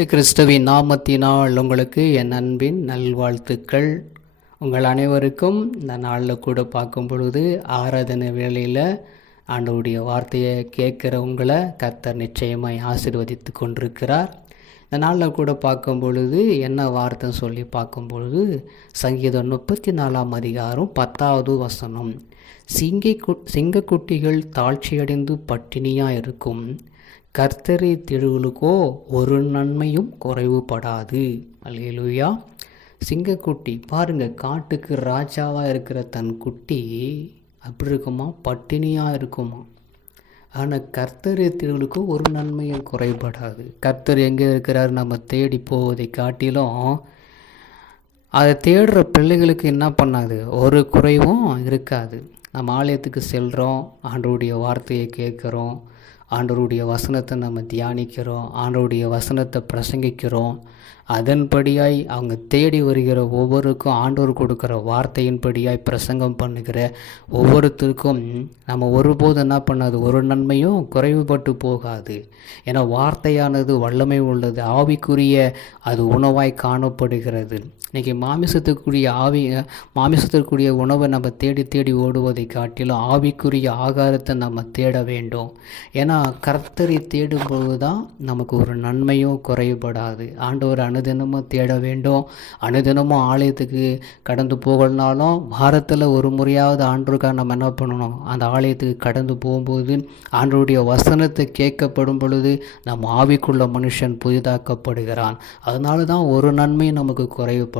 இயேசு கிறிஸ்துவின் நாமத்தினால் உங்களுக்கு என் அன்பின் நல்வாழ்த்துக்கள். உங்கள் அனைவருக்கும் இந்த நாளில் கூட பார்க்கும் பொழுது ஆராதனை வேளையில் ஆண்டவருடைய வார்த்தையை கேட்குற உங்களை கர்த்தர் நிச்சயமாய் ஆசீர்வதித்து கொண்டிருக்கிறார். இந்த நாளில் கூட பார்க்கும் பொழுது என்ன வார்த்தை சொல்லி பார்க்கும் பொழுது சங்கீதம் 34ஆம் அதிகாரம் 10வது வசனம். சிங்கக்குட்டிகள் தாழ்ச்சியடைந்து பட்டினியாக இருக்கும், கர்த்தரை தேடுகளுக்கோ ஒரு நன்மையும் குறைவுபடாது. அல்லேலூயா. சிங்கக்குட்டி பாருங்க, காட்டுக்கு ராஜாவாக இருக்கிற தன் குட்டி அப்படி இருக்குமா, பட்டினியாக இருக்குமா. ஆனால் கர்த்தரை தேடுகளுக்கோ ஒரு நன்மையும் குறைபடாது. கர்த்தர் எங்கே இருக்கிறார் நம்ம தேடி போவதை காட்டிலும் அதை தேடுற பிள்ளைகளுக்கு என்ன பண்ணாது, ஒரு குறைவும் இருக்காது. நம்ம ஆலயத்துக்கு செல்கிறோம், ஆண்டவருடைய வார்த்தையை கேட்குறோம், ஆண்டவருடைய வசனத்தை நம்ம தியானிக்கிறோம், ஆண்டவருடைய வசனத்தை பிரசங்கிக்கிறோம். அதன்படியாய் அவங்க தேடி வருகிற ஒவ்வொருக்கும் ஆண்டவர் கொடுக்குற வார்த்தையின்படியாய் பிரசங்கம் பண்ணுகிற ஒவ்வொருத்தருக்கும் நம்ம ஒருபோதும் என்ன பண்ணாது, ஒரு நன்மையும் குறைவுபட்டு போகாது. ஏன்னா வார்த்தையானது வல்லமை உள்ளது, ஆவிக்குரிய அது உணவாய் காணப்படுகிறது. இன்றைக்கி மாமிசத்திற்குரிய உணவை நம்ம தேடி தேடி ஓடுவதை காட்டிலும் ஆவிக்குரிய ஆகாரத்தை நம்ம தேட வேண்டும். ஏன்னா கர்த்தரை தேடும்போது தான் நமக்கு ஒரு நன்மையும் குறைபடாது. ஆண்டவர் அனுதினமும் தேட வேண்டும். அனுதினமும் ஆலயத்துக்கு கடந்து போகலனாலும் வாரத்தில் ஒரு முறையாவது ஆண்டவருக்காக நம்ம என்ன பண்ணணும், அந்த ஆலயத்துக்கு கடந்து போகும்போது ஆண்டவருடைய வசனத்தை கேட்கப்படும் பொழுது நம்ம ஆவிக்குள்ள மனுஷன் புதிதாக்கப்படுகிறான். அதனால தான் ஒரு நன்மையும் நமக்கு குறைவுபடாது.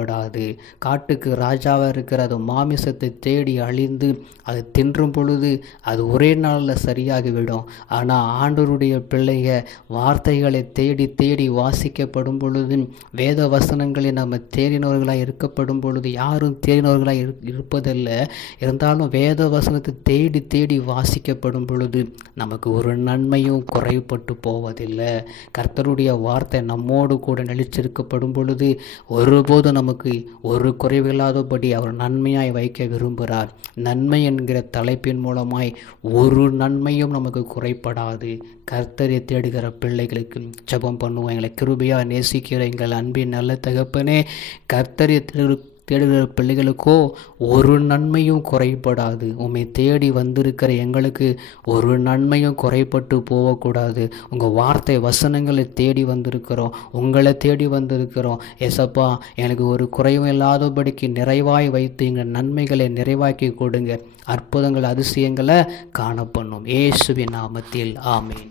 காட்டுக்கு ராஜாவாக இருக்கிற அது மாமிசத்தை தேடி அழிந்து அது தின்றும் பொழுது அது ஒரே நாளில் சரியாகிவிடும். ஆனால் ஆண்டவருடைய பிள்ளைங்க வார்த்தைகளை தேடி தேடி வாசிக்கப்படும் பொழுது, வேத வசனங்களை நம்ம தேடினவர்களாக இருக்கப்படும் பொழுது, யாரும் தேடினவர்களாக இருப்பதில்லை, இருந்தாலும் வேத வசனத்தை தேடி தேடி வாசிக்கப்படும் பொழுது நமக்கு ஒரு நன்மையும் குறைபட்டு போவதில்லை. கர்த்தருடைய வார்த்தை நம்மோடு கூட நிலைச்சிருக்கப்படும் பொழுது ஒருபோதும் நமக்கு ஒரு குறைவில்லாதபடி அவர் நன்மையாய் வைக்க விரும்புகிறார். நன்மை என்கிற தலைப்பின் மூலமாய் ஒரு நன்மையும் நமக்கு குறைபடாது. கர்த்தரை தேடுகிற பிள்ளைகளுக்கு ஜெபம் பண்ணுவோம். எங்களை கிருபையாக நேசிக்கிற எங்கள் அன்பின் நல்ல தகப்பனே, கர்த்தரை தேடுகிற பிள்ளைகளுக்கோ ஒரு நன்மையும் குறைபடாது. உம்மை தேடி வந்திருக்கிற எங்களுக்கு ஒரு நன்மையும் குறைபட்டு போகக்கூடாது. உங்கள் வார்த்தை வசனங்களை தேடி வந்திருக்கிறோம், உங்களை தேடி வந்திருக்கிறோம். ஏசப்பா, எனக்கு ஒரு குறைவும் இல்லாதபடிக்கு நிறைவாய் வைத்து எங்கள் நன்மைகளை நிறைவாக்கி கொடுங்க. அற்புதங்கள் அதிசயங்களை காணப்பண்ணும். இயேசுவின் நாமத்தில் ஆமென்.